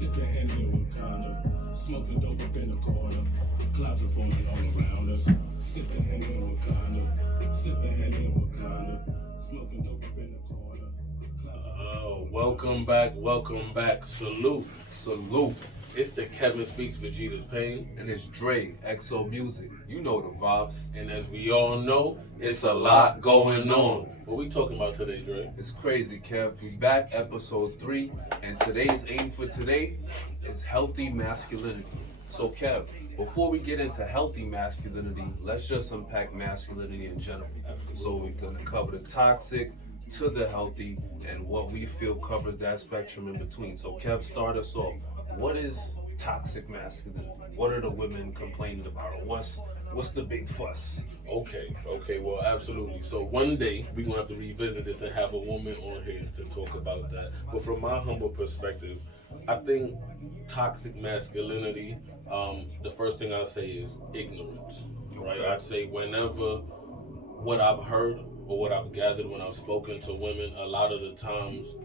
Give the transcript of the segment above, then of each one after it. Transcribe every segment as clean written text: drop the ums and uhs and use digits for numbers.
Sipping Henny with Wakanda, smoking dope up in the corner. Clouds are forming all around us. Sipping Henny with Wakanda, sipping Henny with Wakanda, smoking dope up in the corner. Welcome back. Salute. It's the Kevin Speaks Vegeta's Pain. And it's Dre, Exo Music. You know the vibes. And as we all know, it's a lot going on. What we talking about today, Dre? It's crazy, Kev. We back, episode 3, and today's aim for today is healthy masculinity. So, Kev, before we get into healthy masculinity, let's just unpack masculinity in general. Absolutely. So we can cover the toxic to the healthy and what we feel covers that spectrum in between. So, Kev, start us off. What is toxic masculinity? What are the women complaining about? What's the big fuss? Okay, well, absolutely. So one day we're gonna have to revisit this and have a woman on here to talk about that. But from my humble perspective, I think toxic masculinity, the first thing I say is ignorance, right? Okay. I'd say whenever what I've heard or what I've gathered when I've spoken to women, a lot of the times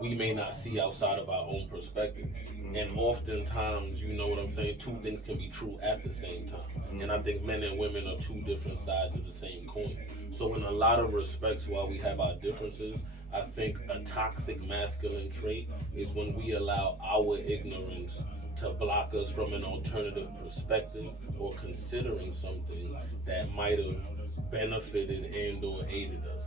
we may not see outside of our own perspectives. And oftentimes, you know what I'm saying, two things can be true at the same time. And I think men and women are two different sides of the same coin. So in a lot of respects, while we have our differences, I think a toxic masculine trait is when we allow our ignorance to block us from an alternative perspective or considering something that might have benefited and or aided us.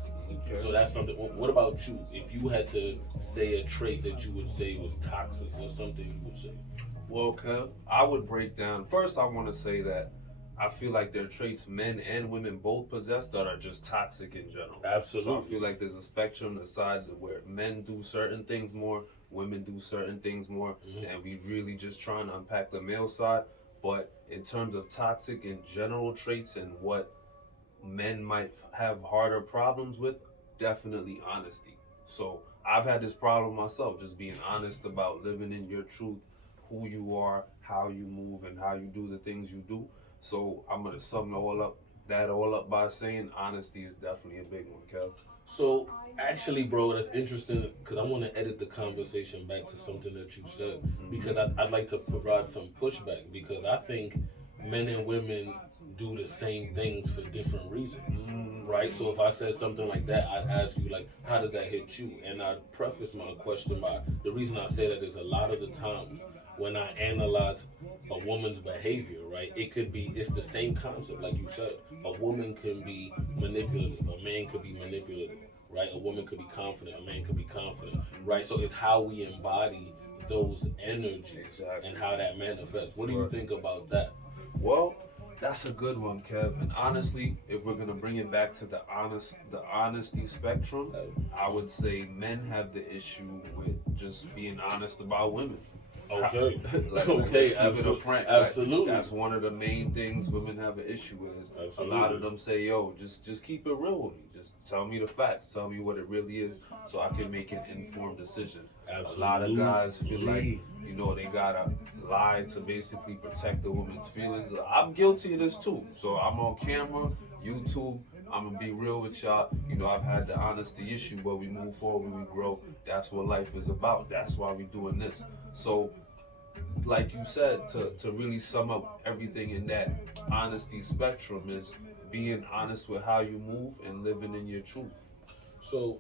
Okay. So that's something. What about you? If you had to say a trait that you would say was toxic or something you would say? Well, Kev, I would break down. First, I want to say that I feel like there are traits men and women both possess that are just toxic in general. Absolutely. So I feel like there's a spectrum aside where men do certain things more, women do certain things more, and we really just trying to unpack the male side. But in terms of toxic in general traits and what men might have harder problems with, definitely honesty. So I've had this problem myself, just being honest about living in your truth, who you are, how you move, and how you do the things you do. So I'm gonna sum that all up by saying honesty is definitely a big one, Kev. So actually, bro, that's interesting because I want to edit the conversation back to something that you said because I'd like to provide some pushback because I think men and women do the same things for different reasons, right? So if I said something like that, I'd ask you, like, how does that hit you? And I'd preface my question by, the reason I say that is a lot of the times when I analyze a woman's behavior, right, it's the same concept, like you said. A woman can be manipulative, a man could be manipulative, right? A woman could be confident, a man could be confident, right? So it's how we embody those energies and how that manifests. What do you think about that? Well, that's a good one, Kev. And honestly, if we're gonna bring it back to the honesty spectrum, I would say men have the issue with just being honest about women. Okay. Okay, absolutely. Absolutely. That's one of the main things women have an issue with. Absolutely. A lot of them say, "Yo, just keep it real with me. Just tell me the facts. Tell me what it really is, so I can make an informed decision." Absolutely. A lot of guys feel like, they gotta lie to basically protect the woman's feelings. I'm guilty of this too. So I'm on camera, YouTube. I'm gonna be real with y'all. I've had the honesty issue, but we move forward, we grow. That's what life is about. That's why we're doing this. So, like you said, to really sum up everything in that honesty spectrum is being honest with how you move and living in your truth. So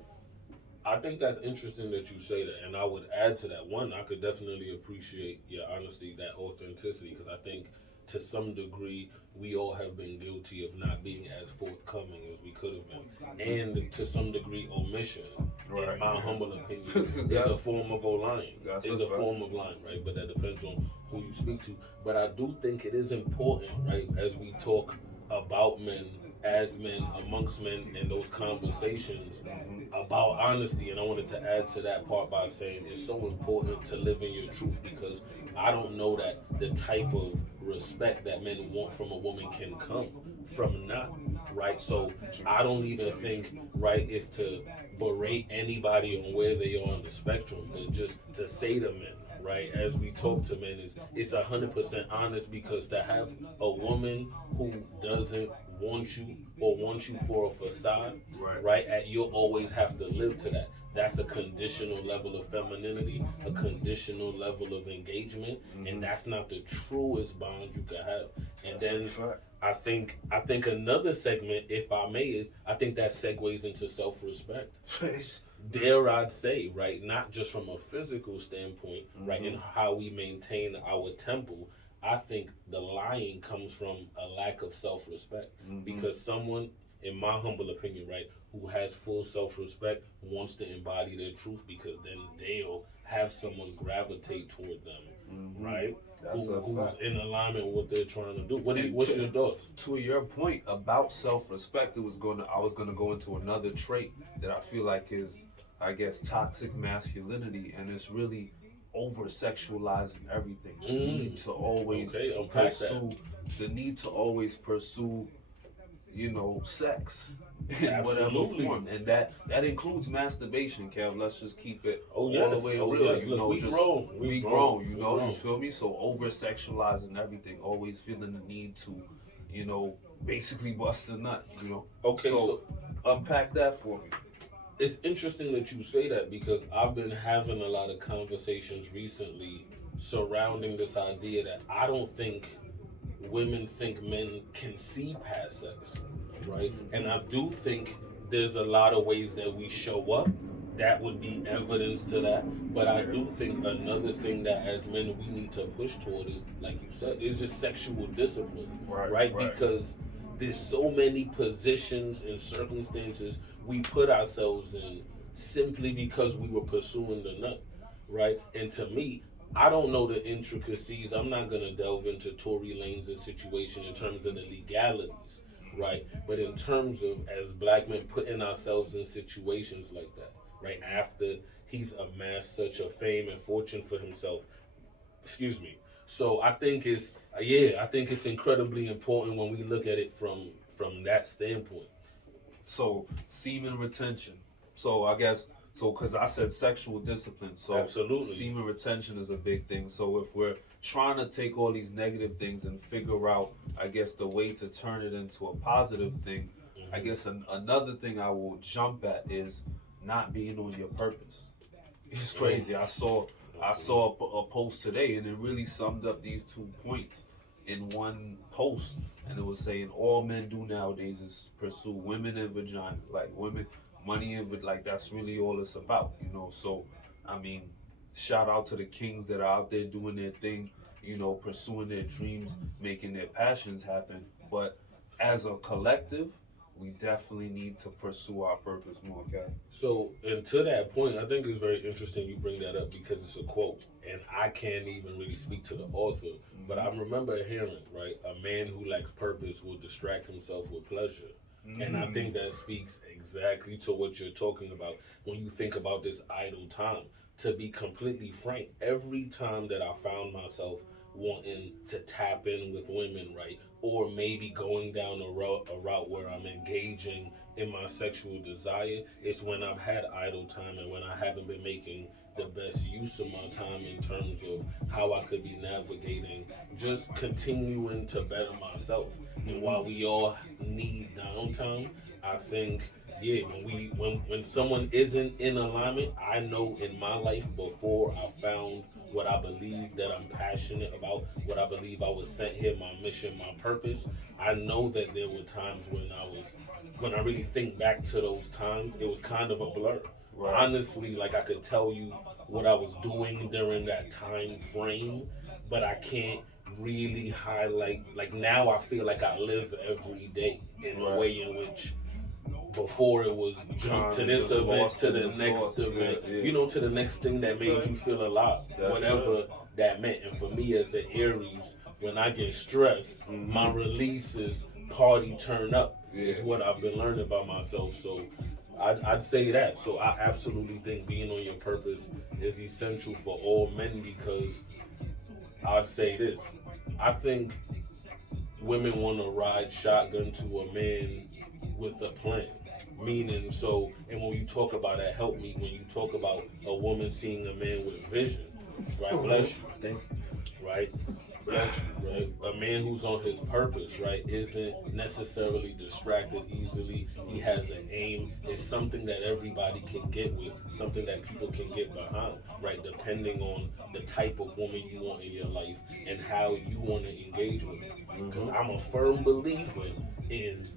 I think that's interesting that you say that, and I would add to that. One, I could definitely appreciate your honesty, that authenticity, because I think to some degree we all have been guilty of not being as forthcoming as we could have been, and to some degree omission. In my humble opinion, is a form of lying. It's a form of lying, right? But that depends on who you speak to. But I do think it is important, right, as we talk about men, as men, amongst men, in those conversations about honesty. And I wanted to add to that part by saying it's so important to live in your truth, because I don't know that the type of respect that men want from a woman can come from not, right? So I don't even think, right, is to berate anybody on where they are on the spectrum, but just to say to men, right, as we talk to men, it's 100% honest, because to have a woman who doesn't want you or want you for a facade, right, you'll always have to live to that. that's a conditional level of femininity, a conditional level of engagement, and that's not the truest bond you could have. And That's a then fact. I think another segment, if I may, is I think that segues into self-respect. Dare I'd say, right? Not just from a physical standpoint, right, and how we maintain our temple. I think the lying comes from a lack of self-respect, because someone, in my humble opinion, right, who has full self-respect wants to embody their truth, because then they'll have someone gravitate toward them, right? That's a Who's fact. in alignment with what they're trying to do. And What's your thoughts? to your point about self-respect, I was gonna go into another trait that I feel like is, I guess, toxic masculinity, and it's really over sexualizing everything. The need to always Okay, unpack pursue the need to always pursue, sex in whatever Absolutely. form, and that includes masturbation. Kev, let's just keep it Oh, all yes. the way Oh, real. yes. Look, we just grown. we We grown. grown. We You grown. feel me? So over sexualizing everything, always feeling the need to, basically bust a nut. Okay, So so unpack that for me. it's interesting that you say that, because I've been having a lot of conversations recently surrounding this idea that I don't think women think men can see past sex, right? And I do think there's a lot of ways that we show up that would be evidence to that. But I do think another thing that as men we need to push toward is, like you said, is just sexual discipline, right? Because there's so many positions and circumstances we put ourselves in simply because we were pursuing the nut, right? And to me, I don't know the intricacies. I'm not gonna delve into Tory Lanez situation in terms of the legalities, right? But in terms of, as black men, putting ourselves in situations like that, right? After he's amassed such a fame and fortune for himself, excuse me. So I think I think it's incredibly important when we look at it from that standpoint. So semen retention. So I guess because I said sexual discipline. So Absolutely. semen retention is a big thing. So if we're trying to take all these negative things and figure out, I guess, the way to turn it into a positive thing, I guess another thing I will jump at is not being on your purpose. It's crazy. I saw a post today, and it really summed up these 2 points in one post, and it was saying all men do nowadays is pursue women and vagina, like women, money and like that's really all it's about. So, I mean, shout out to the kings that are out there doing their thing, pursuing their dreams, making their passions happen. But as a collective, we definitely need to pursue our purpose more, okay? So, and to that point, I think it's very interesting you bring that up, because it's a quote, and I can't even really speak to the author, but I remember hearing, right, a man who lacks purpose will distract himself with pleasure. And I think that speaks exactly to what you're talking about when you think about this idle time. To be completely frank, every time that I found myself wanting to tap in with women, right, or maybe going down a route where I'm engaging in my sexual desire, it's when I've had idle time and when I haven't been making the best use of my time in terms of how I could be navigating, just continuing to better myself. And while we all need downtime, I think, yeah, when someone isn't in alignment, I know in my life before I found what I believe that I'm passionate about, what I believe I was sent here, my mission, my purpose. I know that there were times when I really think back to those times, it was kind of a blur. Right. Honestly, like, I could tell you what I was doing during that time frame, but I can't really highlight. Like, now I feel like I live every day in a way in which before it was jump to this event, to the next event, to the next thing that made you feel alive, whatever that meant. And for me as an Aries, when I get stressed, my release is party turn up, is what I've been learning about myself. So I'd say that. So I absolutely think being on your purpose is essential for all men, because I'd say this. I think women want to ride shotgun to a man with a plan. Meaning, so, and when you talk about that, help me, when you talk about a woman seeing a man with vision, right? Bless you. Right? Bless you, right? A man who's on his purpose, right, isn't necessarily distracted easily. He has an aim. It's something that everybody can get with, something that people can get behind, right? Depending on the type of woman you want in your life and how you want to engage with it. Because Mm-hmm. I'm a firm believer in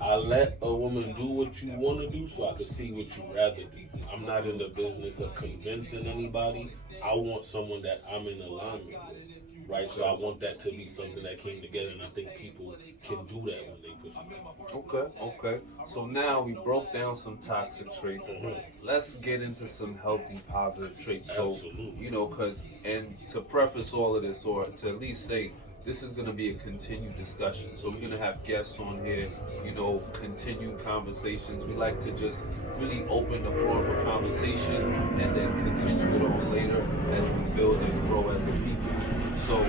I let a woman do what you want to do so I can see what you rather do. I'm not in the business of convincing anybody. I want someone that I'm in alignment with, right? So I Okay. want that to be something that came together, and I think people can do that when they pursue. Okay, okay. So now we broke down some toxic traits. Mhm. Let's get into some healthy, positive traits. So, Absolutely. because, and to preface all of this, or to at least say, this is going to be a continued discussion. So, we're going to have guests on here, continued conversations. We like to just really open the floor for conversation and then continue it on later as we build and grow as a people. So,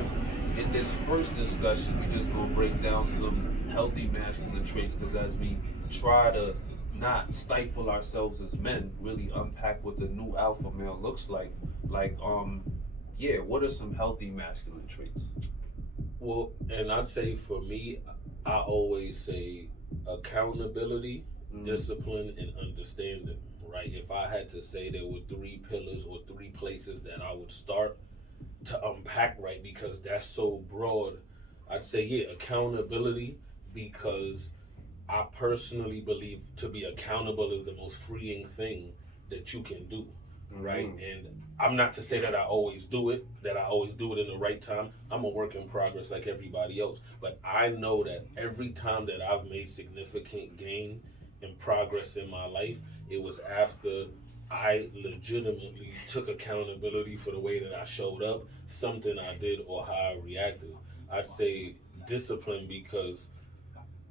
in this first discussion, we're just gonna break down some healthy masculine traits because as we try to not stifle ourselves as men, really unpack what the new alpha male looks like, what are some healthy masculine traits? Well, and I'd say for me, I always say accountability, Mm, discipline, and understanding, right? If I had to say there were three pillars or three places that I would start to unpack, right, because that's so broad, I'd say, yeah, accountability, because I personally believe to be accountable is the most freeing thing that you can do, right? mm-hmm. And I'm not to say that I always do it, that I always do it in the right time. I'm a work in progress like everybody else. But I know that every time that I've made significant gain and progress in my life, it was after I legitimately took accountability for the way that I showed up, something I did, or how I reacted. I'd say discipline because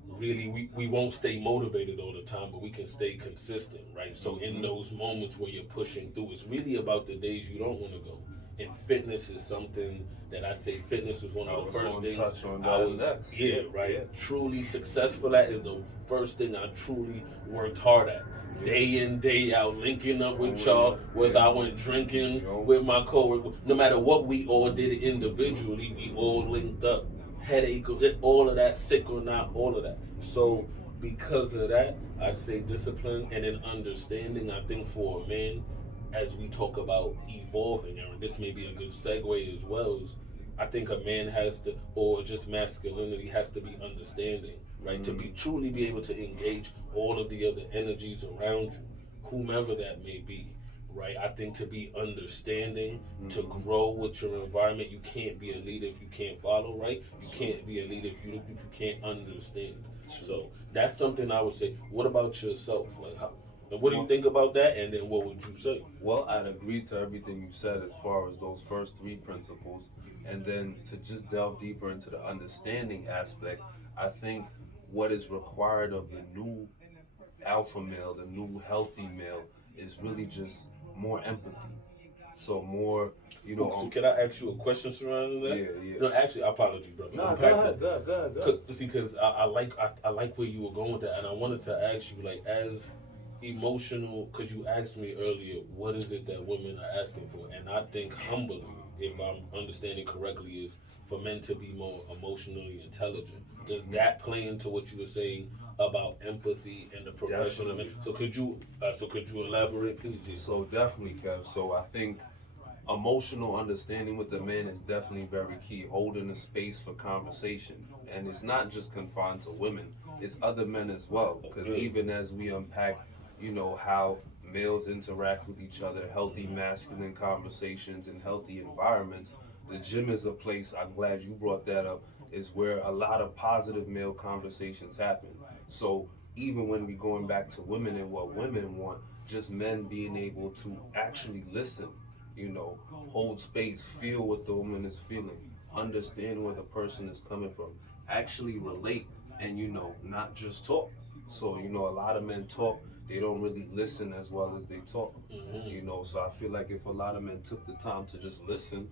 really we won't stay motivated all the time, but we can stay consistent, right? So in Mm-hmm. those moments where you're pushing through, it's really about the days you don't want to go. And fitness is something that I'd say fitness was one I of the was first going to things touch on I that was, next. yeah, Yeah, right, yeah, truly successful at is the first thing I truly worked hard at. yeah. Day in, day out, linking up with Always, y'all, whether yeah. I went drinking Yo. with my coworker, no matter what we all did individually, we all linked up. Headache, all of that, sick or not, all of that. So because of that, I'd say discipline and then understanding. I think for a man, as we talk about evolving, and this may be a good segue as well, is I think a man has to, or just masculinity has to be understanding, right? To be Mm, truly be able to engage all of the other energies around you, whomever that may be, right? I think to be understanding, to mm-hmm. grow with your environment, you can't be a leader if you can't follow, right? You can't be a leader if you can't understand. True. So that's something I would say. What about yourself? Like, how, and what do you Well, think about that? And then what would you say? Well, I'd agree to everything you said as far as those first three principles. And then to just delve deeper into the understanding aspect, I think what is required of the new alpha male, the new healthy male, is really just more empathy. So more, you know, Cool. So can I ask you a question surrounding that? yeah, yeah. No, actually, I apologize, brother. Nah, go Unpack that. ahead, go ahead, go ahead, go ahead. See, because I like where you were going with that, and I wanted to ask you, like, as emotional, because you asked me earlier, what is it that women are asking for? And I think humbly, if I'm understanding correctly, is for men to be more emotionally intelligent. Does that play into what you were saying about empathy and the progression of men? Definitely. So could you elaborate, please? Yeah. So definitely, Kev. So I think emotional understanding with the men is definitely very key. Holding a space for conversation, and it's not just confined to women; it's other men as well. Because Okay. even as we unpack, how males interact with each other, healthy masculine conversations and healthy environments. The gym is a place. I'm glad you brought that up. Is where a lot of positive male conversations happen. So even when we going back to women and what women want, just men being able to actually listen, hold space, feel what the woman is feeling, understand where the person is coming from, actually relate, and not just talk. So, a lot of men talk, they don't really listen as well as they talk. Hmm. So I feel like if a lot of men took the time to just listen,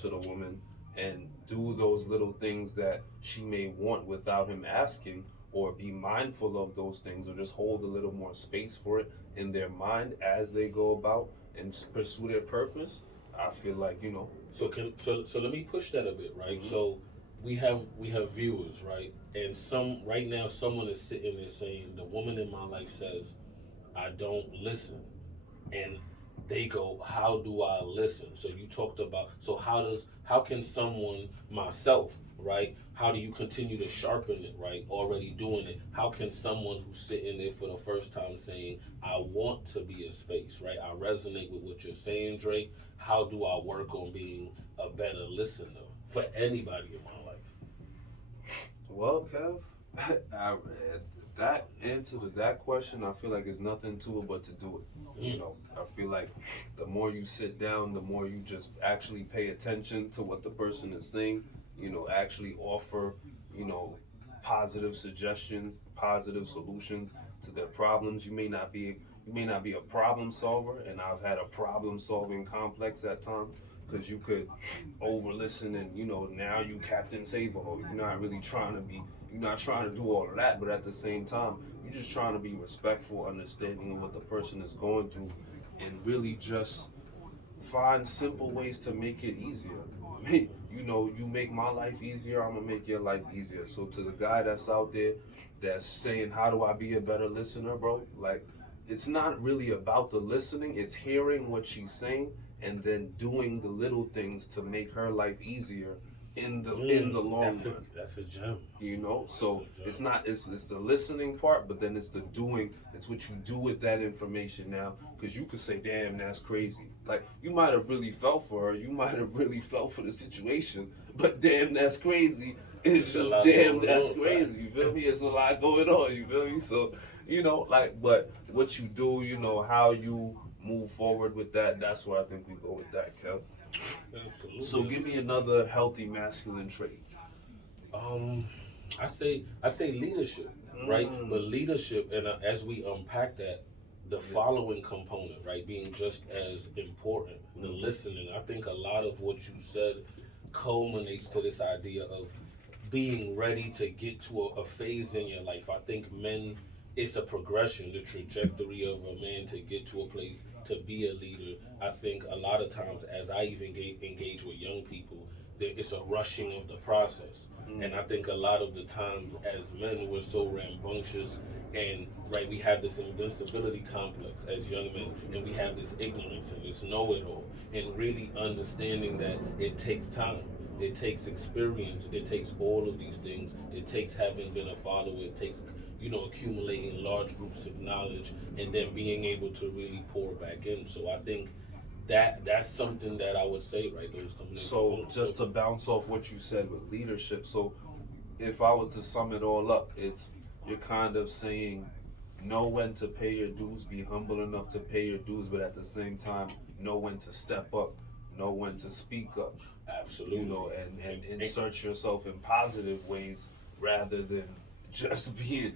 to the woman and do those little things that she may want without him asking, or be mindful of those things, or just hold a little more space for it in their mind as they go about and pursue their purpose, I feel like, So let me push that a bit, right? Mhm. So we have viewers, right? And some right now someone is sitting there saying the woman in my life says I don't listen, and they go, how do I listen? So you talked about, so how can someone, myself, right, how do you continue to sharpen it, right, already doing it? How can someone who's sitting there for the first time saying I want to be a space, right, I resonate with what you're saying, Drake, how do I work on being a better listener for anybody in my life? Well, Kev, I, that answer to that question, I feel like there's nothing to it but to do it. Mm. I feel like the more you sit down, the more you just actually pay attention to what the person is saying. Actually offer, you know, positive suggestions, positive solutions to their problems. You may not be a problem solver, and I've had a problem solving complex at times because you could over listen, and now you Captain Save All. You're not trying to do all of that, but at the same time you're just trying to be respectful, understanding of what the person is going through, and really just find simple ways to make it easier. You make my life easier, I'm gonna make your life easier. So to the guy that's out there that's saying, how do I be a better listener, bro? Like, it's not really about the listening, it's hearing what she's saying and then doing the little things to make her life easier in the long That's run. that's a gem. That's So a it's gem. not it's the listening part, but then it's the doing. It's what you do with that information now, because you could say, damn, that's crazy. Like, you might have really felt for her, you might have really felt for the situation, but damn, that's crazy. It's There's a just lot damn, going that's on, crazy. facts. You feel me? It's a lot going on. You feel me? So, like, but what you do, how you move forward with that, that's where I think we go with that, Kev. So Absolutely. give me another healthy masculine trait. Um, I say leadership, right? Mm. But leadership, and as we unpack that, the Yeah. following component, right, being just as important, the Mhm. listening. I think a lot of what you said culminates to this idea of being ready to get to a phase in your life. I think men, it's a progression, the trajectory of a man to get to a place to be a leader. I think a lot of times, as I even engage with young people, it's a rushing of the process. Mm. And I think a lot of the times, as men, we're so rambunctious, and right, we have this invincibility complex as young men, and we have this ignorance and this know-it-all, and really understanding that it takes time, it takes experience, it takes all of these things, it takes having been a follower, it takes accumulating large groups of knowledge, and then being able to really pour back in. So I think that's something that I would say, right, those components. So So just to bounce off what you said with leadership, so if I was to sum it all up, it's you're kind of saying know when to pay your dues, be humble enough to pay your dues, but at the same time know when to step up, know when to speak up, absolutely. and And insert yourself in positive ways rather than just being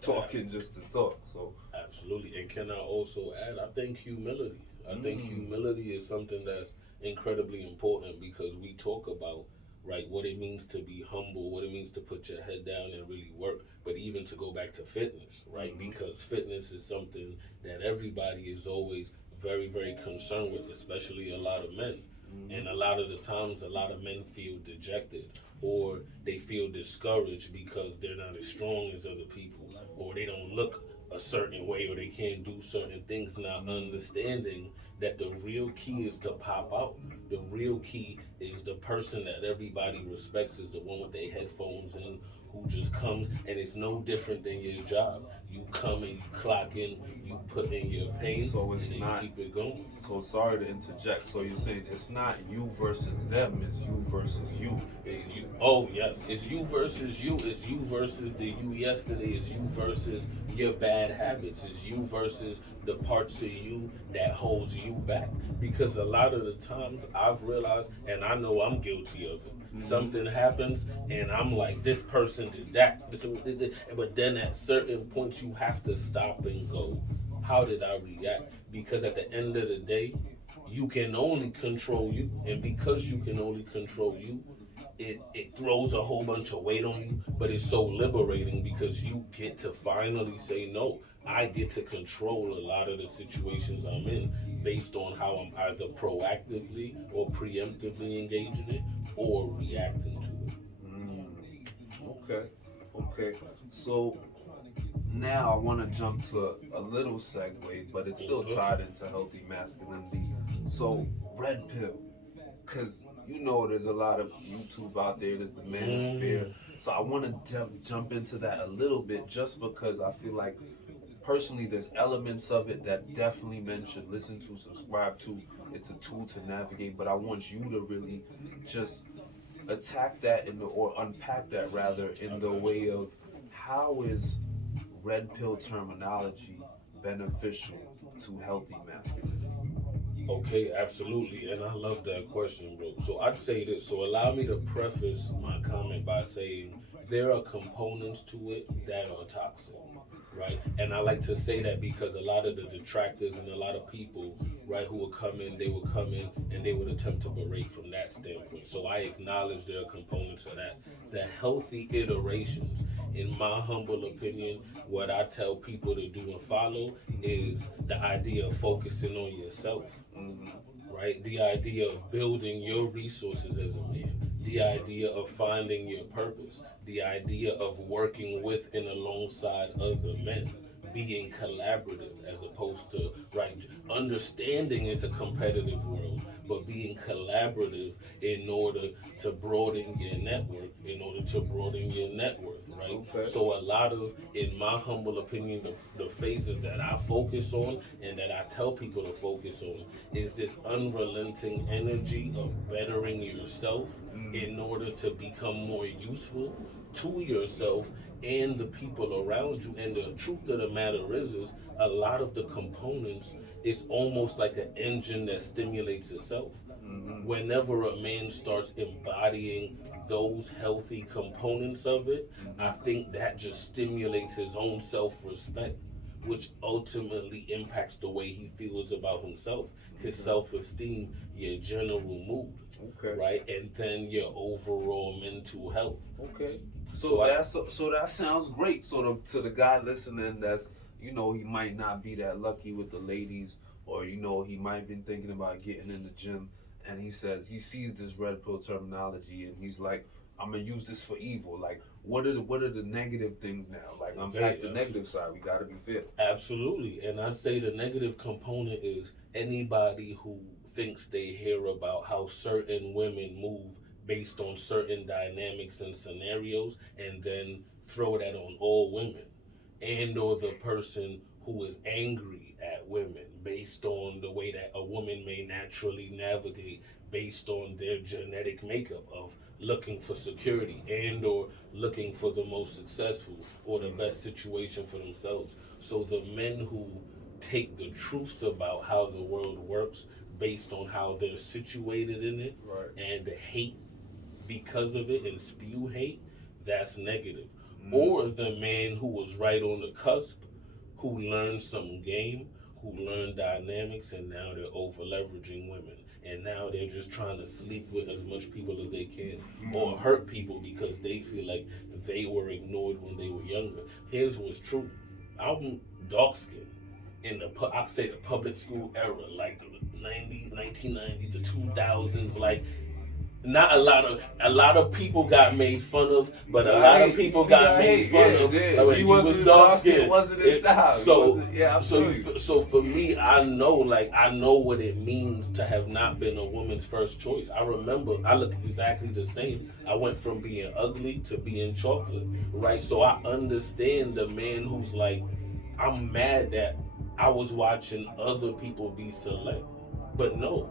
talking just to talk. So absolutely. And can I also add, I think humility. I think mm, humility is something that's incredibly important because we talk about, right, what it means to be humble, what it means to put your head down and really work, but even to go back to fitness, right? mm-hmm, Because fitness is something that everybody is always very, very concerned with, especially a lot of men. mm-hmm. And a lot of the times, a lot of men feel dejected or they feel discouraged because they're not as strong as other people or they don't look a certain way or they can't do certain things, not understanding that the real key is to pop out. The real key is the person that everybody respects is the one with their headphones in who just comes, and it's no different than your job. You come and you clock in, you put in your pain, So and it's then you not. keep it going. So sorry to interject. So you're saying it's not you versus them, it's you versus you, It's you. basically. Oh yes, it's you versus you. It's you versus the you yesterday. It's you versus your bad habits. It's you versus the parts of you that holds you back. Because a lot of the times I've realized, and I know I'm guilty of it. Mm-hmm. Something happens, and I'm like, this person did that. But then at certain points, you have to stop and go, how did I react? Because at the end of the day, you can only control you, and because you can only control you, it throws a whole bunch of weight on you, but it's so liberating because you get to finally say no. I get to control a lot of the situations I'm in based on how I'm either proactively or preemptively engaging it or reacting to it. Mm, okay. Okay. So now I want to jump to a little segue, but it's still Mhm. tied into healthy masculinity. So, red pill. Because you know there's a lot of YouTube out there, there's the manosphere. Mm. So I want to jump into that a little bit just because I feel like personally there's elements of it that definitely men should listen to, subscribe to. It's a tool to navigate, but I want you to really just attack that in the, or unpack that rather, I in the got you. way of how is red pill terminology beneficial to healthy masculinity? Okay, absolutely. And I love that question, bro. So I'd say this. So allow me to preface my comment by saying there are components to it that are toxic, right? And I like to say that because a lot of the detractors and a lot of people, right, who would come in, they would come in and they would attempt to berate from that standpoint. So I acknowledge there are components of that. The healthy iterations, in my humble opinion, what I tell people to do and follow is the idea of focusing on yourself, Mm-hmm. right? The idea of building your resources as a man, the idea of finding your purpose, the idea of working with and alongside other men, being collaborative as opposed to, right, understanding it's a competitive world, but being collaborative in order to broaden your network, in order to broaden your net worth, right? Okay. So a lot of, in my humble opinion, the phases that I focus on and that I tell people to focus on is this unrelenting energy of bettering yourself Mm. in order to become more useful to yourself and the people around you. And the truth of the matter is a lot of the components is almost like an engine that stimulates itself. Mm-hmm. Whenever a man starts embodying those healthy components of it, I Mm-hmm. think that just stimulates his own self respect, which ultimately impacts the way he feels about himself, his Okay. self esteem, your general mood, Okay. right? And then your overall mental health. Okay. So So I, so that sounds great. So to the guy listening, that's, you know, he might not be that lucky with the ladies, or you know he might be thinking about getting in the gym, and he says he sees this red pill terminology and he's like, I'm gonna use this for evil. Like, what are the negative things now? Like, okay, unpack the negative side. We gotta be fair. absolutely. And I'd say the negative component is anybody who thinks they hear about how certain women move based on certain dynamics and scenarios and then throw that on all women. And or the person who is angry at women based on the way that a woman may naturally navigate based on their genetic makeup of looking for security and or looking for the most successful or the best situation for themselves. So the men who take the truths about how the world works based on how they're situated in it Right. and hate because of it and spew hate, that's negative. Mm. Or the man who was right on the cusp, who learned some game, who learned dynamics, and now they're over leveraging women. And now they're just trying to sleep with as much people as they can, or hurt people because they feel like they were ignored when they were younger. Here's what's true: I'm dark skinned in the I say the public school era, like the 1990s to 2000s, like not a lot of people got made fun of, but a lot of people got made fun of like when He he was wasn't dark dark skin, skinned. wasn't his style. Yeah, So for me, I know what it means to have not been a woman's first choice. I remember I look exactly the same. I went from being ugly to being chocolate, right? So I understand the man who's like, I'm mad that I was watching other people be select, but no,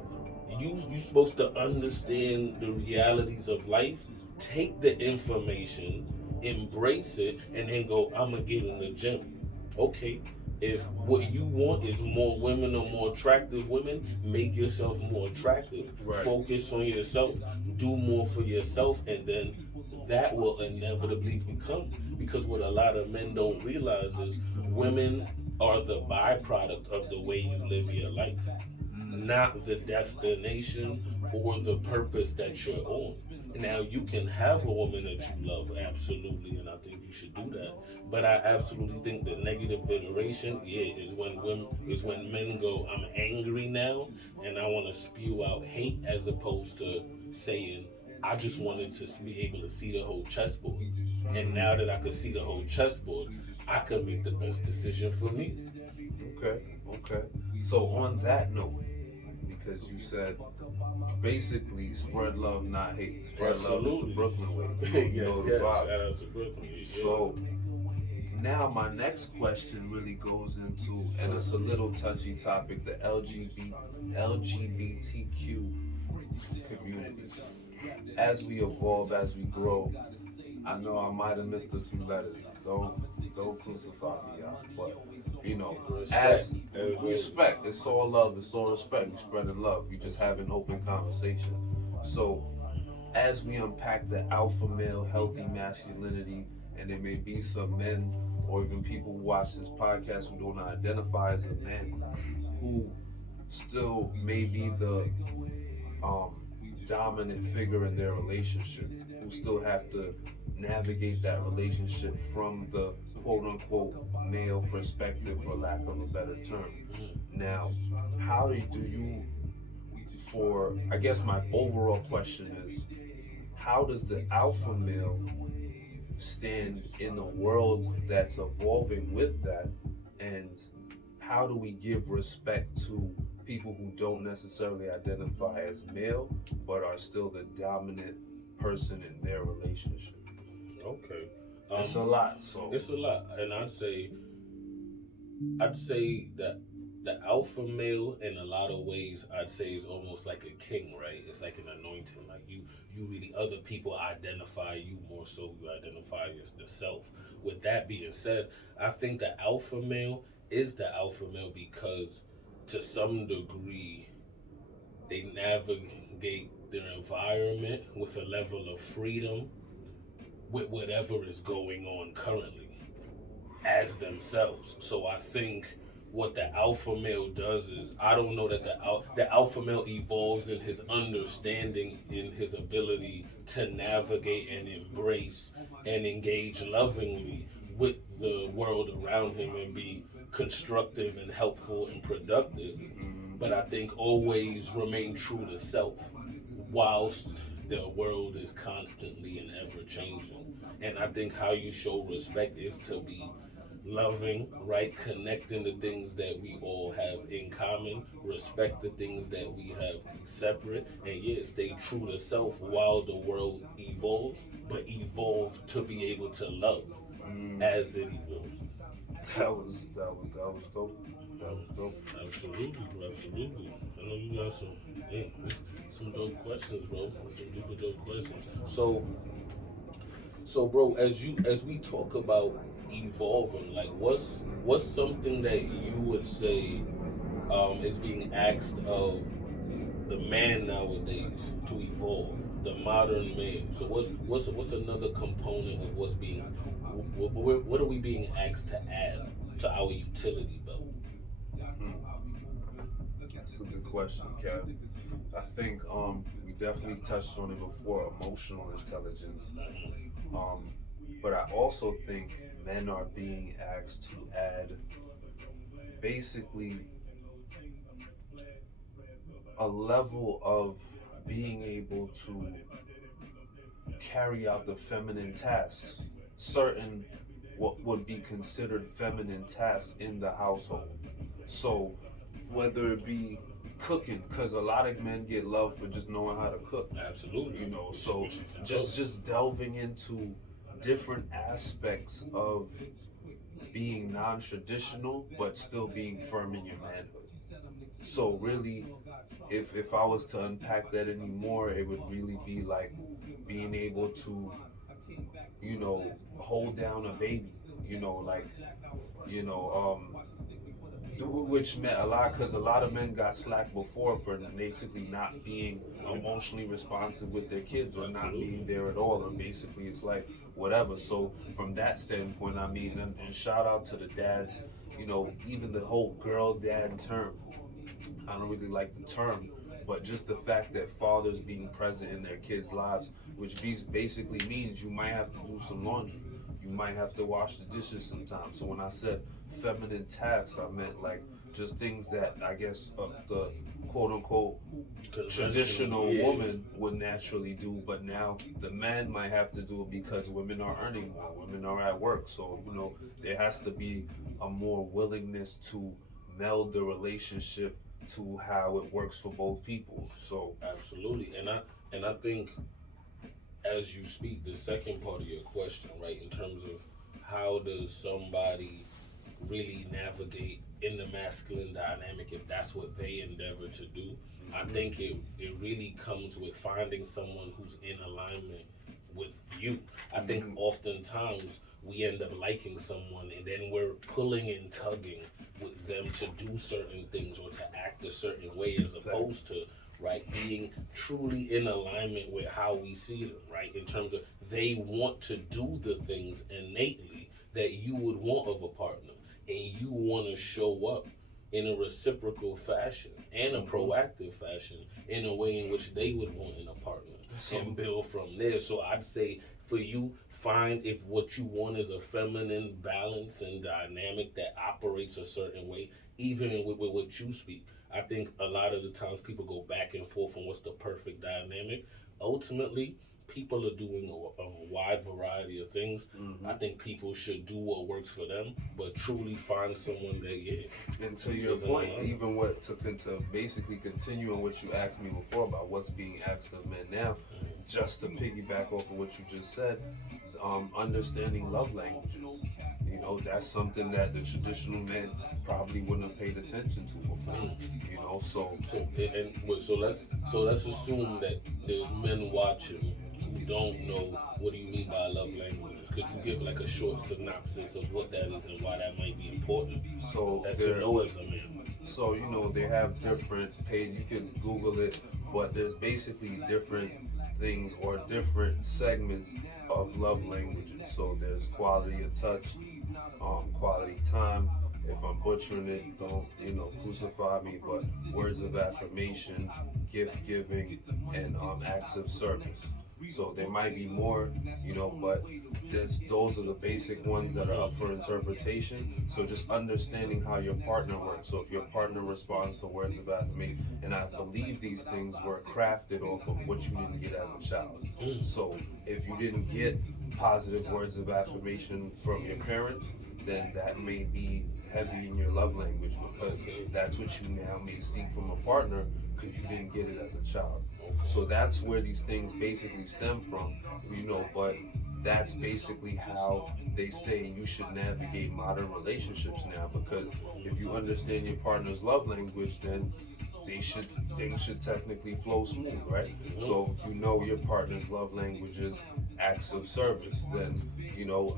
you supposed to understand the realities of life, take the information, embrace it, and then go, I'm gonna get in the gym. Okay, if what you want is more women or more attractive women, make yourself more attractive. Right. Focus on yourself, do more for yourself, and then that will inevitably become, because what a lot of men don't realize is women are the byproduct of the way you live your life, not the destination or the purpose that you're on. Now you can have a woman that you love, absolutely, and I think you should do that. But I absolutely think the negative iteration, yeah, is when men go, I'm angry now, and I want to spew out hate, as opposed to saying, I just wanted to be able to see the whole chessboard, and now that I could see the whole chessboard, I could make the best decision for me. Okay, okay. So on that note, because you said basically spread love, not hate. Spread love is the Absolutely. Brooklyn way. You Yes, know the yes. vibes. Shout out to Brooklyn. Yeah. So now my next question really goes into, and it's a little touchy topic, the LGBTQ community. As we evolve, as we grow, I know I might have missed a few letters. Don't crucify me, y'all. But you know, as Respect. respect, it's all love, it's all respect. We spreading love. We just having open conversation. So as we unpack the alpha male, healthy masculinity, and there may be some men or even people who watch this podcast who don't identify as a man, who still may be the um, dominant figure in their relationship, who still have to navigate that relationship from the quote unquote male perspective, for lack of a better term. Now, how do you, for, I guess my overall question is, how does the alpha male stand in a world that's evolving with that, and how do we give respect to people who don't necessarily identify as male but are still the dominant person in their relationship? Okay. It's a lot. So It's a lot, and I'd say that the alpha male, in a lot of ways, I'd say is almost like a king, right? It's like an anointing. Like you really, other people identify you more so you identify yourself. With that being said, I think the alpha male is the alpha male because, to some degree, they navigate their environment with a level of freedom with whatever is going on currently as themselves. So I think what the alpha male does is, I don't know that the alpha male evolves in his understanding, in his ability to navigate and embrace and engage lovingly with the world around him and be constructive and helpful and productive. But I think always remain true to self whilst the world is constantly and ever changing. And I think how you show respect is to be loving, right? Connecting the things that we all have in common, respect the things that we have separate, and yeah, stay true to self while the world evolves, but evolve to be able to love as it evolves. that was dope. That was dope. Absolutely, bro, absolutely. I know you got some dope questions, bro. Some super dope questions. So, bro, as we talk about evolving, like what's something that you would say is being asked of the man nowadays to evolve, the modern man? So what's another component of what's being what are we being asked to add to our utility belt? That's a good question, Kev. I think we definitely touched on it before, emotional intelligence. Um, but I also think men are being asked to add basically a level of being able to carry out the feminine tasks, certain what would be considered feminine tasks in the household. So whether it be cooking, because a lot of men get love for just knowing how to cook, Absolutely. you know. So just delving into different aspects of being non-traditional but still being firm in your manhood. So really, if I was to unpack that anymore, it would really be like being able to, you know, hold down a baby, you know, like, you know, which meant a lot because a lot of men got slack before for basically not being emotionally responsive with their kids, or not Absolutely. being there at all, or basically it's like whatever. So from that standpoint, I mean, and shout out to the dads, you know, even the whole girl dad term. I don't really like the term, but just the fact that fathers being present in their kids' lives, which basically means you might have to do some laundry, you might have to wash the dishes sometimes. So when I said feminine tasks, I meant like just things that I guess the quote unquote traditional Yeah. woman would naturally do, but now the man might have to do it because women are earning more, women are at work. So, there has to be a more willingness to meld the relationship to how it works for both people. So, Absolutely, and I think as you speak, the second part of your question, right, in terms of how does somebody really navigate in the masculine dynamic if that's what they endeavor to do, I think it really comes with finding someone who's in alignment with you. I think oftentimes we end up liking someone and then we're pulling and tugging with them to do certain things or to act a certain way as opposed to right being truly in alignment with how we see them, right, in terms of they want to do the things innately that you would want of a partner, and you want to show up in a reciprocal fashion and a proactive fashion in a way in which they would want in a partner and build from there. So I'd say for you, find if what you want is a feminine balance and dynamic that operates a certain way, even with what you speak. I think a lot of the times people go back and forth on what's the perfect dynamic. Ultimately, people are doing a wide variety of things. I think people should do what works for them, but truly find someone that, yeah. and to your point, even what to basically continue on what you asked me before about what's being asked of men now, just to piggyback off of what you just said, understanding love languages. That's something that the traditional men probably wouldn't have paid attention to before. So let's assume that there's men watching who don't know what do you mean by love languages. Could you give like a short synopsis of what that is and why that might be important? To know as a man. So they have different paid. You can Google it, but there's basically different things or different segments of love languages. So there's quality of touch, quality time. If I'm butchering it, don't crucify me. But words of affirmation, gift giving, and acts of service. So there might be more, but those are the basic ones that are up for interpretation. So just understanding how your partner works. So if your partner responds to words of affirmation, and I believe these things were crafted off of what you didn't get as a child. So if you didn't get positive words of affirmation from your parents, then that may be heavy in your love language because that's what you now may seek from a partner because you didn't get it as a child. So that's where these things basically stem from, but that's basically how they say you should navigate modern relationships now, because if you understand your partner's love language, then things should technically flow smooth, right? So if you know your partner's love language is acts of service, then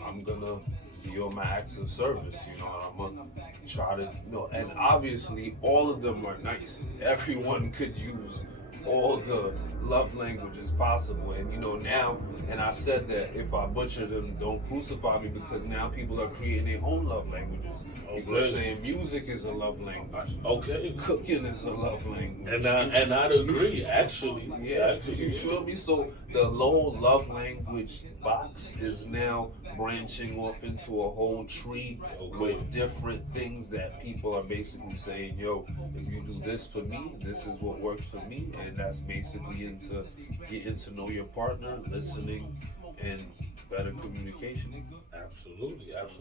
I'm gonna be on my acts of service. I'm gonna try to and obviously all of them are nice. Everyone could use all the love languages possible, and now, and I said that if I butcher them, don't crucify me, because now people are creating their own love languages. People are saying music is a love language. Okay. Cooking is a love language. And I'd agree, actually. Yeah, you feel me? So the low love language box is now branching off into a whole tree with different things that people are basically saying, yo, if you do this for me, this is what works for me. And that's basically into getting to know your partner, listening, and better communication. Absolutely. That's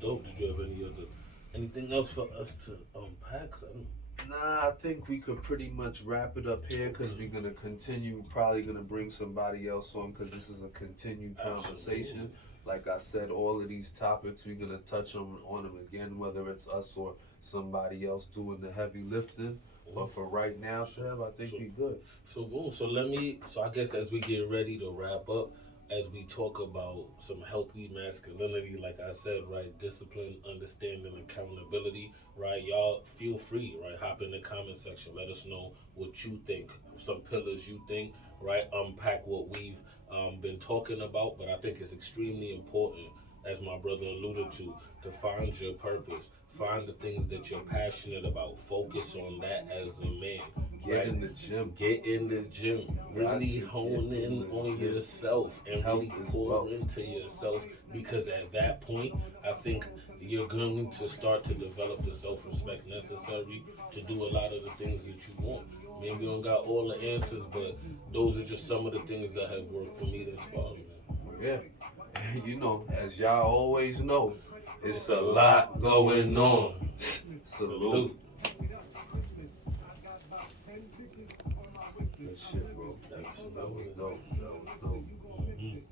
dope. Did you have anything else for us to unpack? Nah, I think we could pretty much wrap it up here because we're gonna continue. Probably gonna bring somebody else on because this is a continued conversation. Absolutely. Like I said, all of these topics we're gonna touch on them again, whether it's us or somebody else doing the heavy lifting. But for right now, Trev, I think we good. So boom. So I guess as we get ready to wrap up, as we talk about some healthy masculinity, like I said, right, discipline, understanding, accountability, right, y'all feel free, right, hop in the comment section, let us know what you think, some pillars you think, right, unpack what we've been talking about. But I think it's extremely important, as my brother alluded to find your purpose, find the things that you're passionate about, focus on that as a man, Get in the gym. Get in the gym. Really hone in on yourself and Health really is pour wealth. into yourself, because at that point, I think you're going to start to develop the self-respect necessary to do a lot of the things that you want. Maybe we don't got all the answers, but those are just some of the things that have worked for me this far, man. Yeah. And you know, as y'all always know, it's a lot going on. Salute. Good shit, bro. That was dope. That was dope. Mhm.